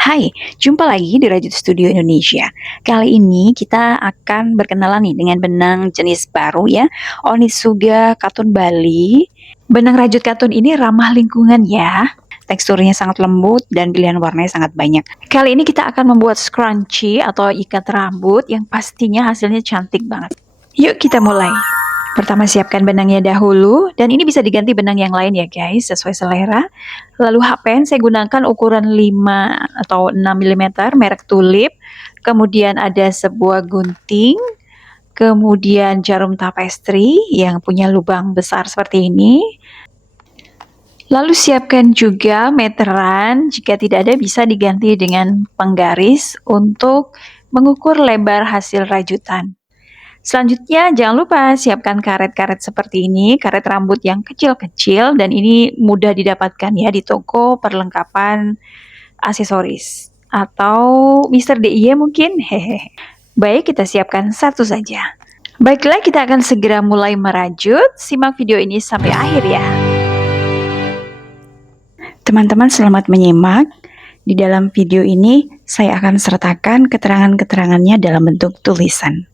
Hai, jumpa lagi di Rajut Studio Indonesia. Kali ini kita akan berkenalan nih dengan benang jenis baru ya, Onitsuga Katun Bali. Benang rajut katun ini ramah lingkungan ya. Teksturnya sangat lembut dan pilihan warnanya sangat banyak. Kali ini kita akan membuat scrunchie atau ikat rambut yang pastinya hasilnya cantik banget. Yuk kita mulai. Pertama siapkan benangnya dahulu, dan ini bisa diganti benang yang lain ya guys, sesuai selera. Lalu HPN saya gunakan ukuran 5 atau 6 mm, merek Tulip. Kemudian ada sebuah gunting, kemudian jarum tapestri yang punya lubang besar seperti ini. Lalu siapkan juga meteran, jika tidak ada bisa diganti dengan penggaris untuk mengukur lebar hasil rajutan. Selanjutnya jangan lupa siapkan karet-karet seperti ini, karet rambut yang kecil-kecil, dan ini mudah didapatkan ya di toko perlengkapan aksesoris atau Mister DIY mungkin. Hehehe. Baik, kita siapkan satu saja. Baiklah, kita akan segera mulai merajut. Simak video ini sampai akhir ya. Teman-teman selamat menyimak. Di dalam video ini saya akan sertakan keterangan-keterangannya dalam bentuk tulisan.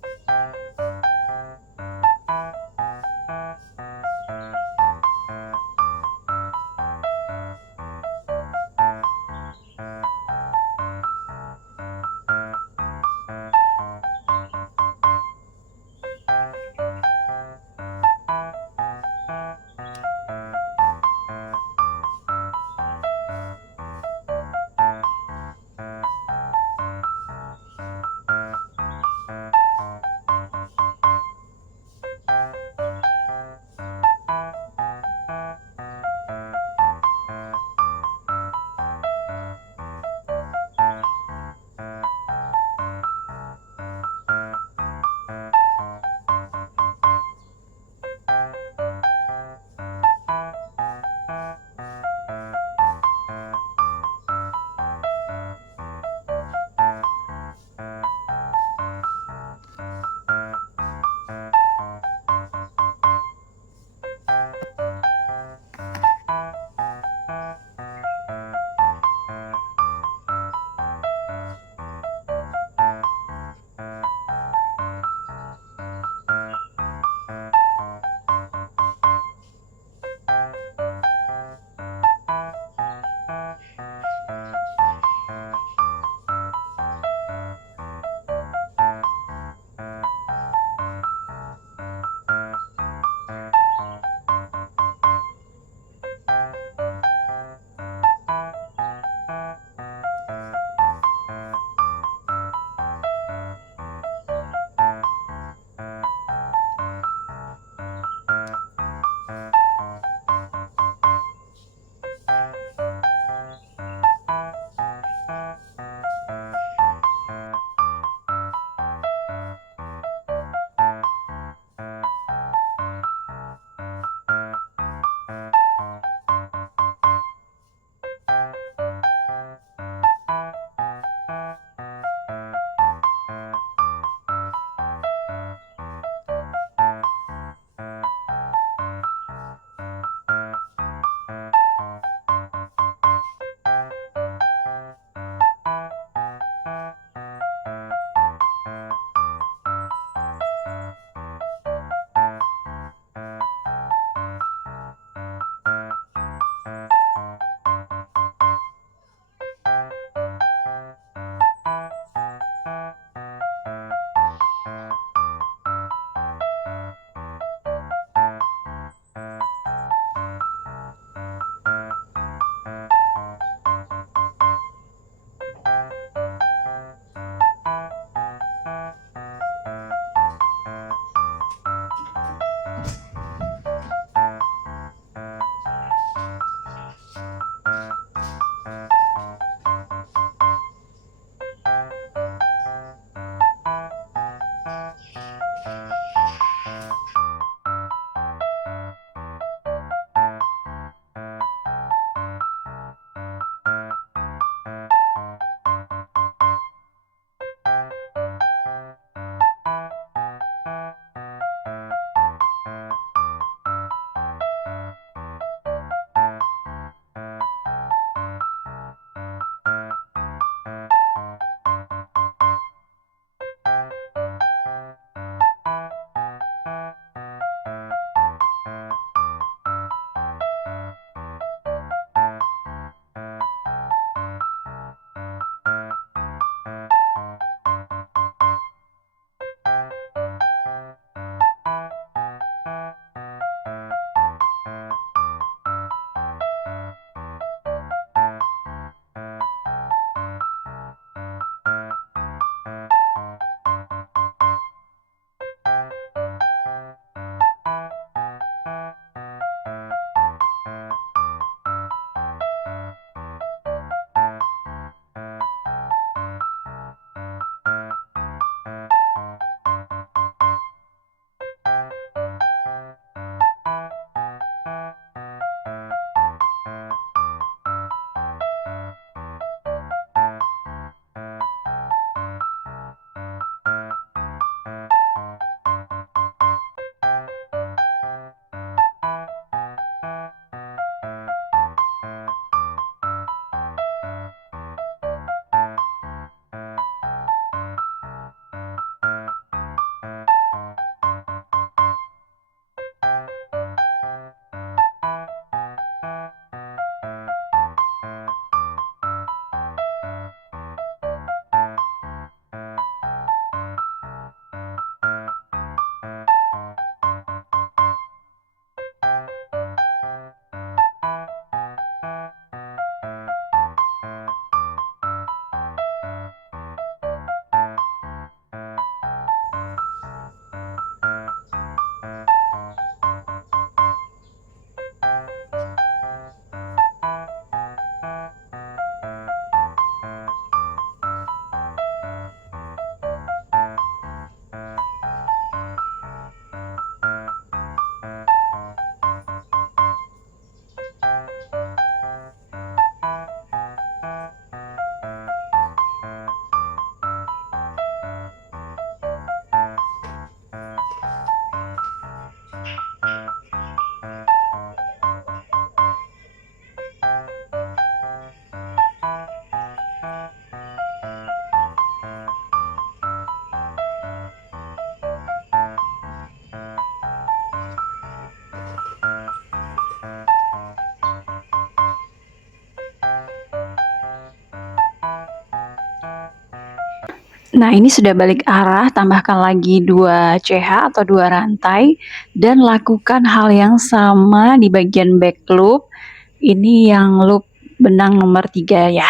Nah, ini sudah balik arah, tambahkan lagi 2 CH atau 2 rantai dan lakukan hal yang sama di bagian back loop. Ini yang loop benang nomor 3 ya,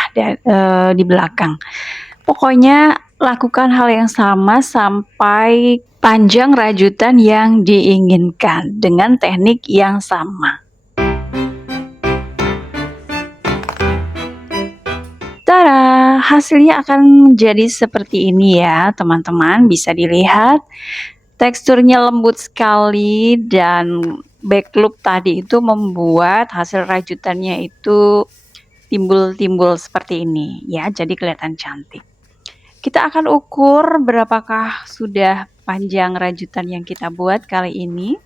di belakang. Pokoknya lakukan hal yang sama sampai panjang rajutan yang diinginkan dengan teknik yang sama. Tada! Hasilnya akan menjadi seperti ini ya, teman-teman. Bisa dilihat teksturnya lembut sekali dan back loop tadi itu membuat hasil rajutannya itu timbul-timbul seperti ini ya, jadi kelihatan cantik. Kita akan ukur berapakah sudah panjang rajutan yang kita buat kali ini.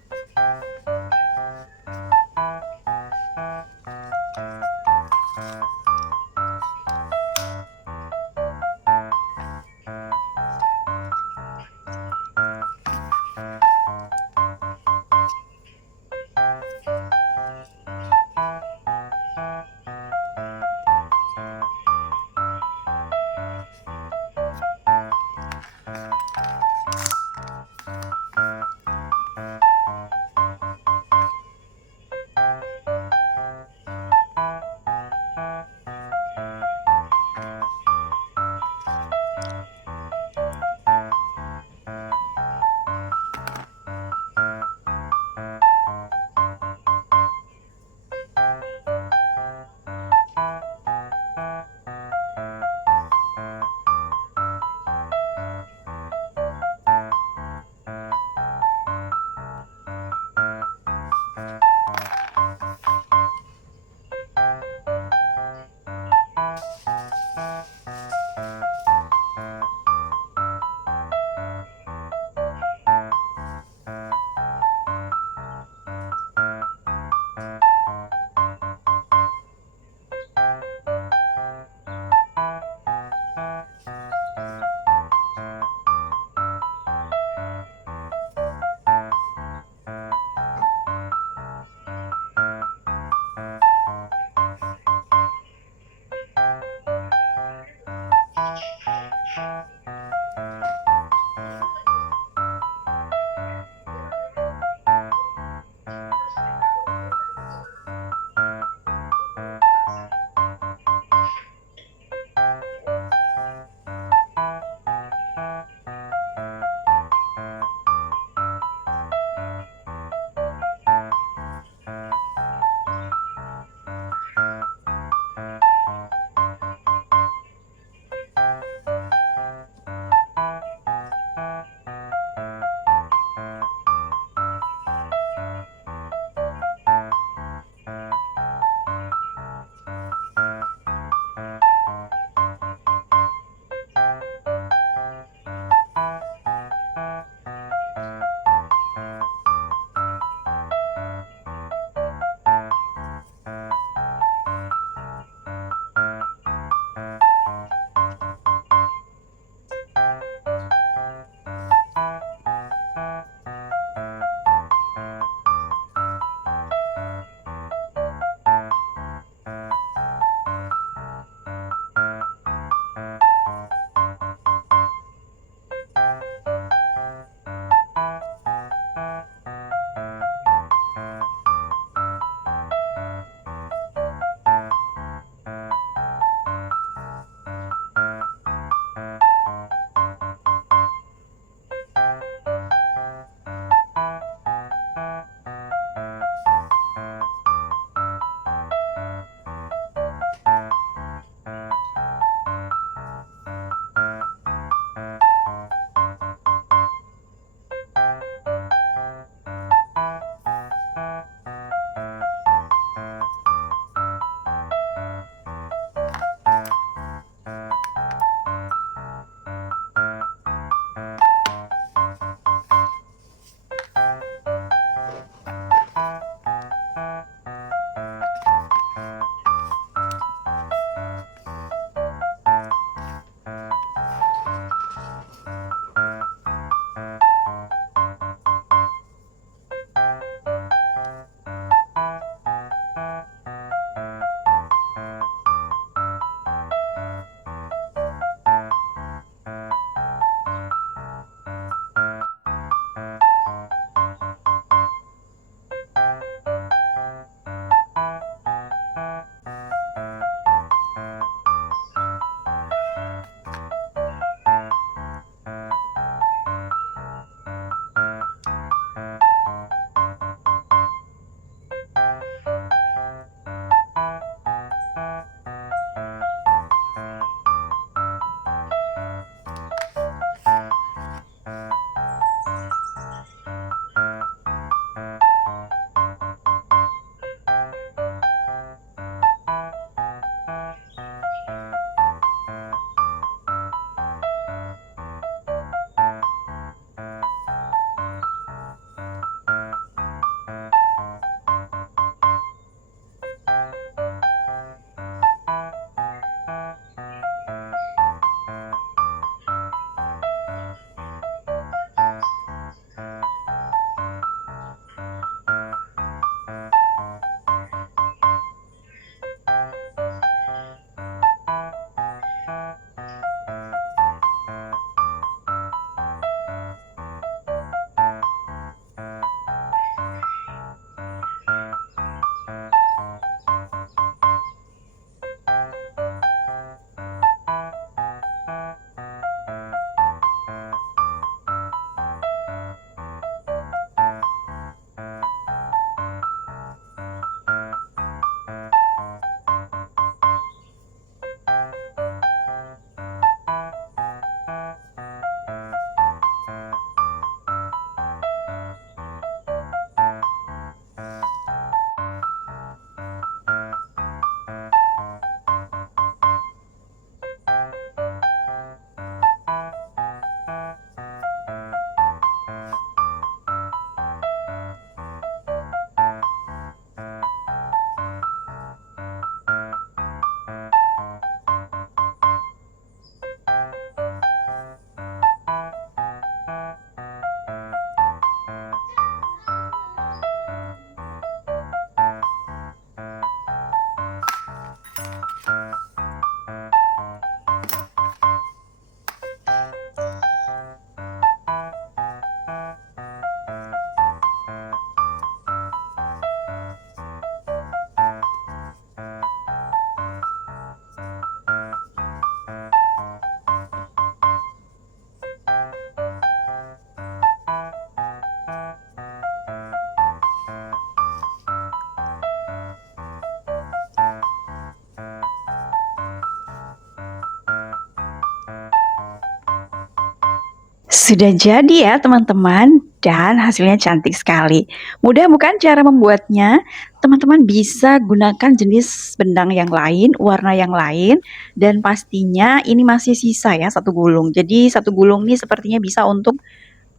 Sudah jadi ya teman-teman, dan hasilnya cantik sekali. Mudah bukan cara membuatnya? Teman-teman bisa gunakan jenis benang yang lain, warna yang lain, dan pastinya ini masih sisa ya satu gulung. Jadi satu gulung ini sepertinya bisa untuk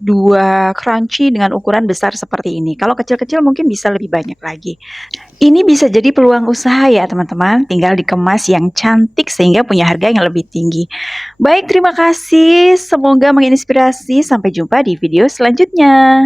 dua scrunchie dengan ukuran besar seperti ini. Kalau kecil-kecil mungkin bisa lebih banyak lagi. Ini bisa jadi peluang usaha ya teman-teman, tinggal dikemas yang cantik sehingga punya harga yang lebih tinggi. Baik, terima kasih. Semoga menginspirasi. Sampai jumpa di video selanjutnya.